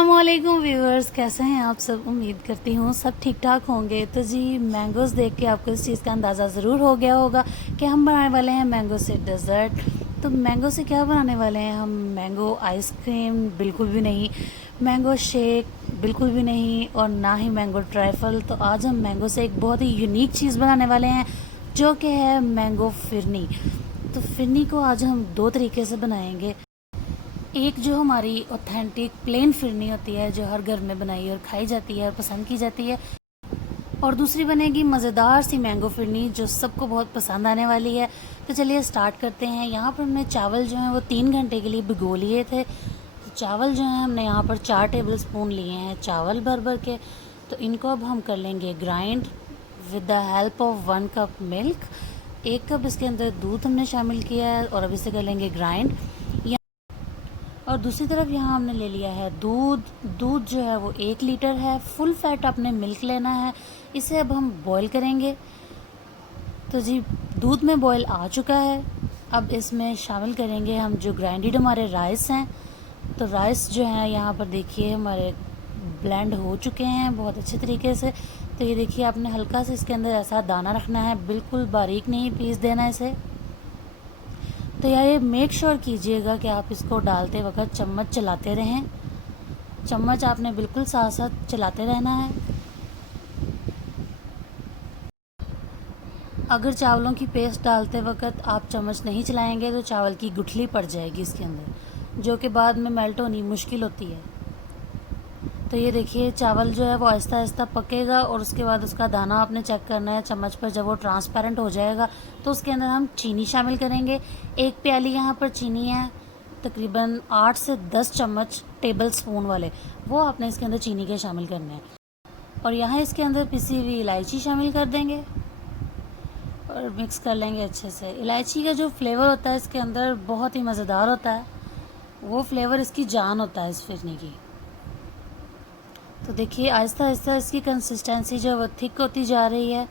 अस्सलामुअलैकुम व्यूअर्स, कैसे हैं आप सब। उम्मीद करती हूँ सब ठीक ठाक होंगे। तो जी, मैंगोज़ देख के आपको इस चीज़ का अंदाज़ा ज़रूर हो गया होगा कि हम बनाने वाले हैं मैंगो से डेज़र्ट। तो मैंगो से क्या बनाने वाले हैं हम? मैंगो आइसक्रीम बिल्कुल भी नहीं, मैंगो शेक बिल्कुल भी नहीं, और ना ही मैंगो ट्राइफल। तो आज हम मैंगो से एक बहुत ही यूनिक चीज़ बनाने वाले हैं जो कि है मैंगो फिरनी। तो फिरनी को आज हम दो तरीके से बनाएंगे। एक जो हमारी ऑथेंटिक प्लेन फिरनी होती है जो हर घर में बनाई और खाई जाती है और पसंद की जाती है, और दूसरी बनेगी मज़ेदार सी मैंगो फिरनी जो सबको बहुत पसंद आने वाली है। तो चलिए स्टार्ट करते हैं। यहाँ पर हमने चावल जो हैं वो 3 घंटे के लिए भिगो लिए थे। तो चावल जो हैं हमने यहाँ पर 4 टेबल स्पून लिए हैं चावल भर भर के। तो इनको अब हम कर लेंगे grind with the help of 1 cup milk. 1 cup इसके अंदर दूध हमने शामिल किया है और अब इसे कर लेंगे ग्राइंड। और दूसरी तरफ यहाँ हमने ले लिया है दूध। दूध जो है वो 1 लीटर है। फुल फैट आपने मिल्क लेना है। इसे अब हम बॉईल करेंगे। तो जी, दूध में बॉईल आ चुका है। अब इसमें शामिल करेंगे हम जो ग्राइंडेड हमारे राइस हैं। तो राइस जो है यहाँ पर देखिए हमारे ब्लेंड हो चुके हैं बहुत अच्छे तरीके से। तो ये देखिए, आपने हल्का सा इसके अंदर ऐसा दाना रखना है, बिल्कुल बारीक नहीं पीस देना इसे। तो यार ये मेक श्योर कीजिएगा कि आप इसको डालते वक्त चम्मच चलाते रहें। चम्मच आपने बिल्कुल साथ साथ चलाते रहना है। अगर चावलों की पेस्ट डालते वक्त आप चम्मच नहीं चलाएंगे तो चावल की गुठली पड़ जाएगी इसके अंदर, जो कि बाद में मेल्ट होनी मुश्किल होती है। तो ये देखिए, चावल जो है वो आहिस्ता आहिस्ता पकेगा और उसके बाद उसका दाना आपने चेक करना है चम्मच पर। जब वो ट्रांसपेरेंट हो जाएगा तो उसके अंदर हम चीनी शामिल करेंगे। 1 प्याली यहाँ पर चीनी है, तकरीबन 8 से 10 चम्मच टेबल स्पून वाले, वो आपने इसके अंदर चीनी के शामिल करने हैं। और यहाँ इसके अंदर पिसी हुई इलायची शामिल कर देंगे और मिक्स कर लेंगे अच्छे से। इलायची का जो फ्लेवर होता है इसके अंदर बहुत ही मज़ेदार होता है, वो फ्लेवर इसकी जान होता है इस फिरनी की। तो देखिए, आहिस्ता आहिस्ता इसकी कंसिस्टेंसी जो वो थिक होती जा रही है।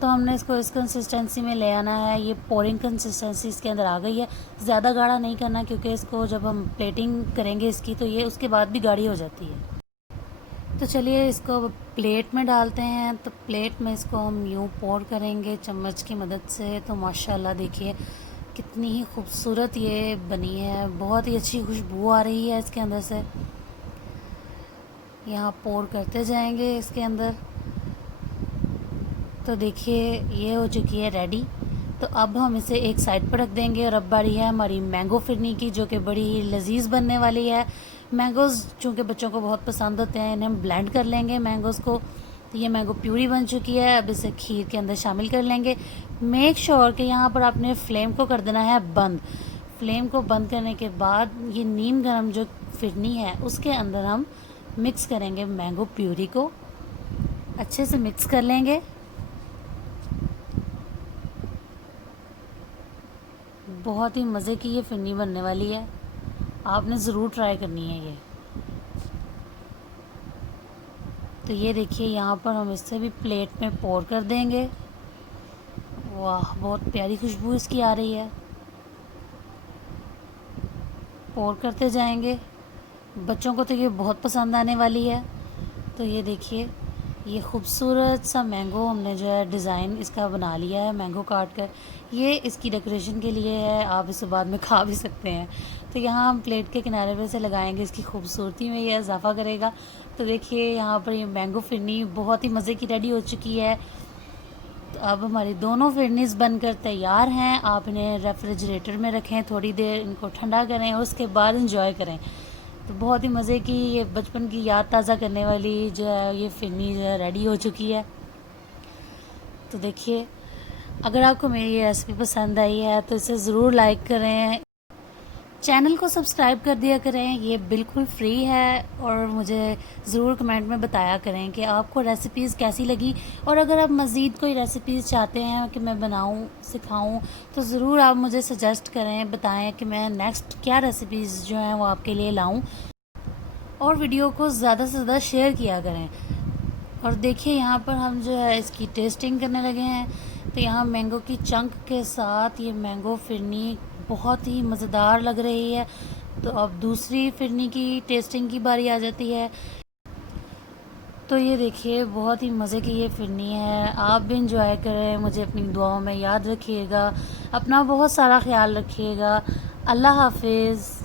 तो हमने इसको इस कंसिस्टेंसी में ले आना है। ये पोरिंग कंसिस्टेंसी इसके अंदर आ गई है। ज़्यादा गाढ़ा नहीं करना, क्योंकि इसको जब हम प्लेटिंग करेंगे इसकी तो ये उसके बाद भी गाढ़ी हो जाती है। तो चलिए इसको प्लेट में डालते हैं। तो प्लेट में इसको हम यूँ पोर करेंगे चम्मच की मदद से। तो माशाल्लाह देखिए कितनी ही खूबसूरत ये बनी है, बहुत ही अच्छी खुशबू आ रही है इसके अंदर से। यहाँ पोर करते जाएंगे इसके अंदर। तो देखिए ये हो चुकी है रेडी। तो अब हम इसे एक साइड पर रख देंगे और अब बारी है हमारी मैंगो फिरनी की, जो कि बड़ी ही लजीज बनने वाली है। मैंगोज़ चूँकि बच्चों को बहुत पसंद होते हैं, इन्हें हम ब्लेंड कर लेंगे मैंगोज़ को। तो ये मैंगो प्यूरी बन चुकी है। अब इसे खीर के अंदर शामिल कर लेंगे। मेक श्योर कि यहाँ पर आपने फ्लेम को कर देना है बंद। फ्लेम को बंद करने के बाद ये नीम गर्म जो फिरनी है उसके अंदर हम मिक्स करेंगे मैंगो प्यूरी को, अच्छे से मिक्स कर लेंगे। बहुत ही मज़े की ये फिरनी बनने वाली है, आपने ज़रूर ट्राई करनी है ये। तो ये देखिए, यहाँ पर हम इससे भी प्लेट में पोर कर देंगे। वाह, बहुत प्यारी खुशबू इसकी आ रही है। पोर करते जाएंगे। बच्चों को तो ये बहुत पसंद आने वाली है। तो ये देखिए, ये खूबसूरत सा मैंगो हमने जो है डिज़ाइन इसका बना लिया है मैंगो काट कर। ये इसकी डेकोरेशन के लिए है, आप इसे बाद में खा भी सकते हैं। तो यहाँ हम प्लेट के किनारे पे से लगाएंगे, इसकी खूबसूरती में ये इजाफा करेगा। तो देखिए यहाँ पर ये मैंगो फिरनी बहुत ही मज़े की रेडी हो चुकी है। तो अब हमारी दोनों फिरनीज़ बनकर तैयार हैं। आप इन्हें रेफ्रिजरेटर में रखें, थोड़ी देर इनको ठंडा करें और उसके बाद इंजॉय करें। तो बहुत ही मज़े की ये बचपन की याद ताज़ा करने वाली जो है ये फिरनी जो है रेडी हो चुकी है। तो देखिए, अगर आपको मेरी ये रेसिपी पसंद आई है तो इसे ज़रूर लाइक करें, चैनल को सब्सक्राइब कर दिया करें। ये बिल्कुल फ्री है। और मुझे ज़रूर कमेंट में बताया करें कि आपको रेसिपीज़ कैसी लगी। और अगर आप मज़ीद कोई रेसिपीज़ चाहते हैं कि मैं बनाऊं, सिखाऊं, तो ज़रूर आप मुझे सजेस्ट करें, बताएं कि मैं नेक्स्ट क्या रेसिपीज़ जो हैं वो आपके लिए लाऊं। और वीडियो को ज़्यादा से ज़्यादा शेयर किया करें। और देखिए यहाँ पर हम जो है इसकी टेस्टिंग करने लगे हैं। तो यहाँ मैंगो की चंक के साथ ये मैंगो फिरनी बहुत ही मज़ेदार लग रही है। तो अब दूसरी फिरनी की टेस्टिंग की बारी आ जाती है। तो ये देखिए बहुत ही मज़े की ये फिरनी है, आप भी इंजॉय करें, मुझे अपनी दुआओं में याद रखिएगा, अपना बहुत सारा ख्याल रखिएगा। अल्लाह हाफिज़।